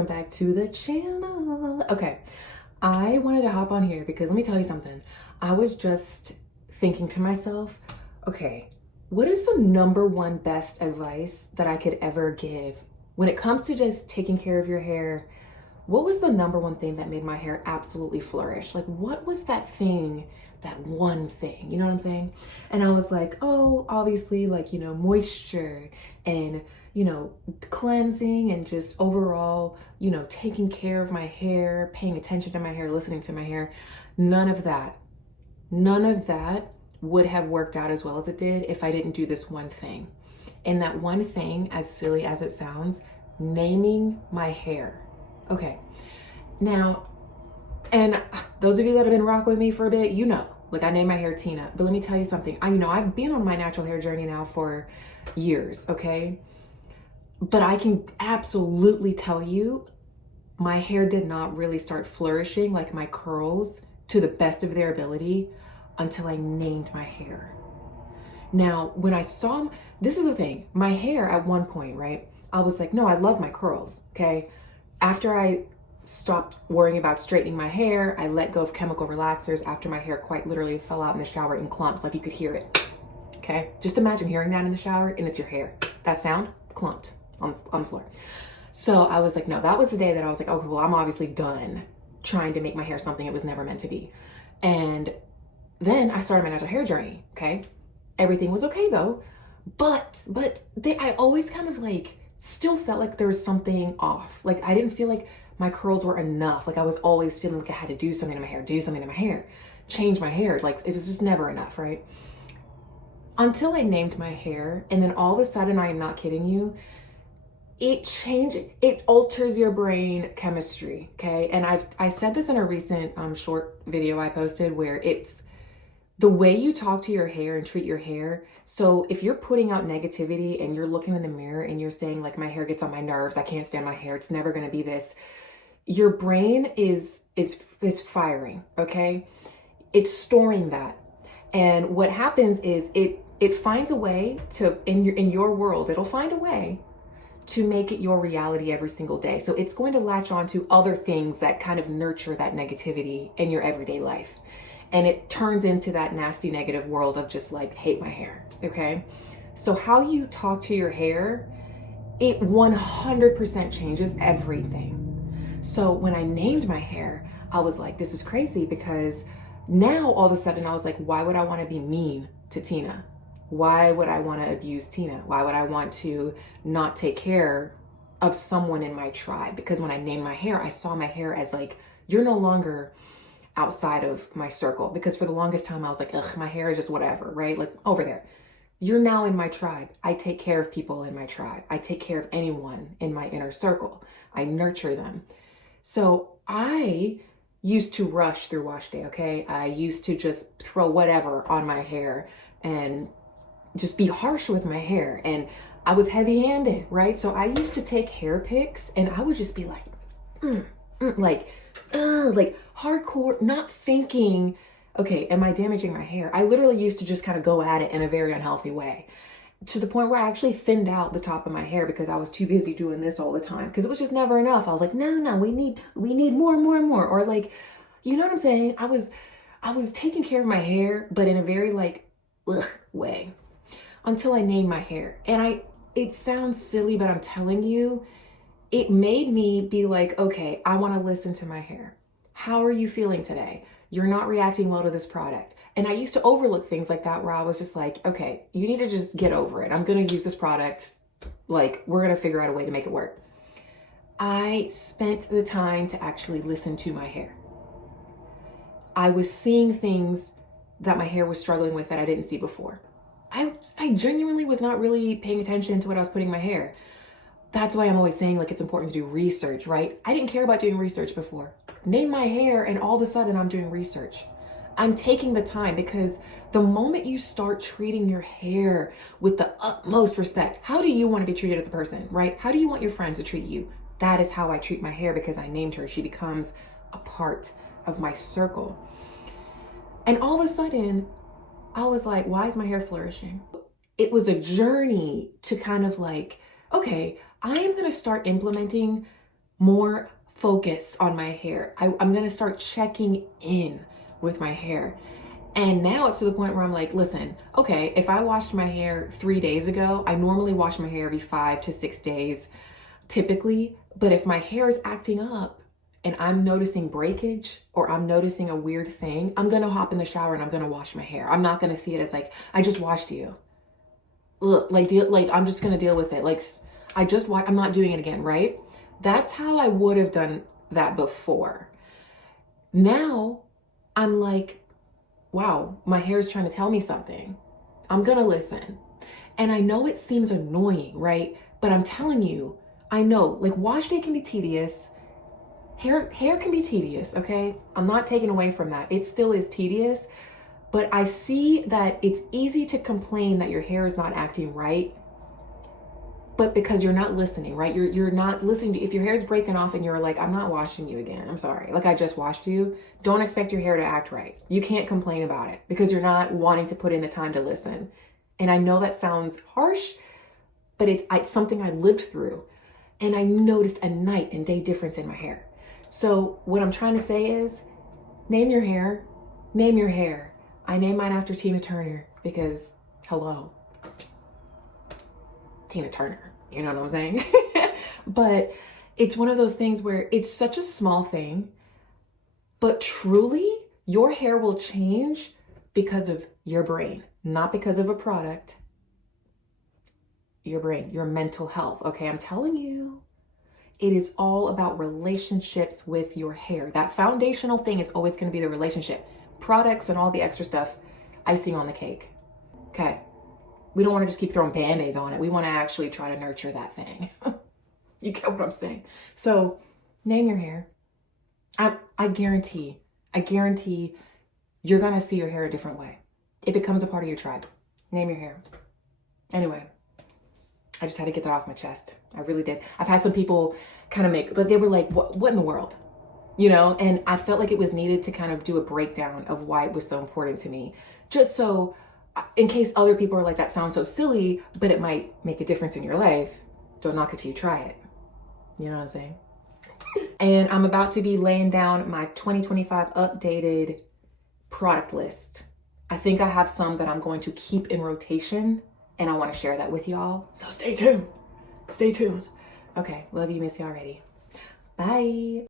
welcome back to the channel. Okay, I wanted to hop on here because let me tell you something. I was just thinking to myself, okay, what is the number one best advice that I could ever give when it comes to just taking care of your hair? What was the number one thing that made my hair absolutely flourish? Like, what was that thing, that one thing, you know what I'm saying? And I was like, oh, obviously, like, moisture and, cleansing and just overall, taking care of my hair, paying attention to my hair, listening to my hair. None of that would have worked out as well as it did if I didn't do this one thing. And that one thing, as silly as it sounds, naming my hair. Okay, now, and those of you that have been rocking with me for a bit, like I named my hair Tina, but let me tell you something. I've been on my natural hair journey now for years, okay? But I can absolutely tell you, my hair did not really start flourishing, like my curls, to the best of their ability until I named my hair. Now, when I saw, this is the thing, my hair at one point, right? I was like, no, I love my curls, okay? After I stopped worrying about straightening my hair, I let go of chemical relaxers after my hair quite literally fell out in the shower in clumps, like you could hear it, okay? Just imagine hearing that in the shower and it's your hair. That sound, clumped on the floor. So I was like, no, that was the day that I was like, okay, well, I'm obviously done trying to make my hair something it was never meant to be. And then I started my natural hair journey, okay? Everything was okay though, but I always kind of like, still felt like there was something off. Like I didn't feel like my curls were enough. Like I was always feeling like I had to do something to my hair, change my hair. Like it was just never enough, right? Until I named my hair, and then all of a sudden, I am not kidding you, it alters your brain chemistry, okay? And I said this in a recent short video I posted where it's the way you talk to your hair and treat your hair. So if you're putting out negativity and you're looking in the mirror and you're saying like, my hair gets on my nerves, I can't stand my hair, it's never gonna be this, your brain is firing, okay? It's storing that. And what happens is it finds a way to, in your world, it'll find a way to make it your reality every single day. So it's going to latch on to other things that kind of nurture that negativity in your everyday life. And it turns into that nasty negative world of just like, hate my hair, okay? So how you talk to your hair, it 100% changes everything. So when I named my hair, I was like, this is crazy, because now all of a sudden I was like, why would I want to be mean to Tina? Why would I want to abuse Tina? Why would I want to not take care of someone in my tribe? Because when I named my hair, I saw my hair as like, you're no longer outside of my circle. Because for the longest time I was like, ugh, my hair is just whatever, right? Like over there. You're now in my tribe. I take care of people in my tribe. I take care of anyone in my inner circle. I nurture them. So I used to rush through wash day, okay? I used to just throw whatever on my hair and just be harsh with my hair. And I was heavy-handed, right? So I used to take hair picks and I would just be like, like hardcore, not thinking, okay, am I damaging my hair? I literally used to just kind of go at it in a very unhealthy way, to the point where I actually thinned out the top of my hair because I was too busy doing this all the time, because it was just never enough. I was like, no, we need more and more and more. Or like, you know what I'm saying? I was taking care of my hair, but in a very like, way, until I named my hair. And it sounds silly, but I'm telling you, it made me be like, okay, I want to listen to my hair. How are you feeling today? You're not reacting well to this product. And I used to overlook things like that, where I was just like, okay, you need to just get over it. I'm going to use this product. Like, we're going to figure out a way to make it work. I spent the time to actually listen to my hair. I was seeing things that my hair was struggling with that I didn't see before. I genuinely was not really paying attention to what I was putting in my hair. That's why I'm always saying like it's important to do research, right? I didn't care about doing research before. Name my hair and all of a sudden I'm doing research. I'm taking the time, because the moment you start treating your hair with the utmost respect, how do you want to be treated as a person, right? How do you want your friends to treat you? That is how I treat my hair, because I named her. She becomes a part of my circle. And all of a sudden, I was like, why is my hair flourishing? It was a journey to kind of like, okay, I am going to start implementing more focus on my hair. I'm going to start checking in with my hair. And now it's to the point where I'm like, listen, okay, if I washed my hair 3 days ago, I normally wash my hair every 5 to 6 days, typically. But if my hair is acting up and I'm noticing breakage or I'm noticing a weird thing, I'm going to hop in the shower and I'm going to wash my hair. I'm not going to see it as like, I just washed you. Look, like I'm just going to deal with it. Like I'm not doing it again, right? That's how I would have done that before. Now I'm like, wow, my hair is trying to tell me something. I'm going to listen. And I know it seems annoying, right? But I'm telling you, I know, like, wash day can be tedious. Hair can be tedious, okay? I'm not taking away from that. It still is tedious. But I see that it's easy to complain that your hair is not acting right, but because you're not listening, right? You're not listening to, if your hair is breaking off and you're like, I'm not washing you again. I'm sorry. Like, I just washed you. Don't expect your hair to act right. You can't complain about it because you're not wanting to put in the time to listen. And I know that sounds harsh, but it's something I lived through. And I noticed a night and day difference in my hair. So what I'm trying to say is, name your hair. Name your hair. I named mine after Tina Turner because, hello, Tina Turner. You know what I'm saying? But it's one of those things where it's such a small thing, but truly your hair will change because of your brain, not because of a product. Your brain, your mental health. Okay, I'm telling you, it is all about relationships with your hair. That foundational thing is always going to be the relationship. Products and all the extra stuff, icing on the cake. Okay. We don't want to just keep throwing Band-Aids on it. We want to actually try to nurture that thing. You get what I'm saying? So name your hair. I guarantee you're going to see your hair a different way. It becomes a part of your tribe. Name your hair. Anyway, I just had to get that off my chest. I really did. I've had some people kind of but they were like, what in the world? You know, and I felt like it was needed to kind of do a breakdown of why it was so important to me. Just so, in case other people are like, that sounds so silly, but it might make a difference in your life. Don't knock it till you try it. You know what I'm saying? And I'm about to be laying down my 2025 updated product list. I think I have some that I'm going to keep in rotation, and I want to share that with y'all. So stay tuned. Stay tuned. Okay, love you, miss you already. Bye.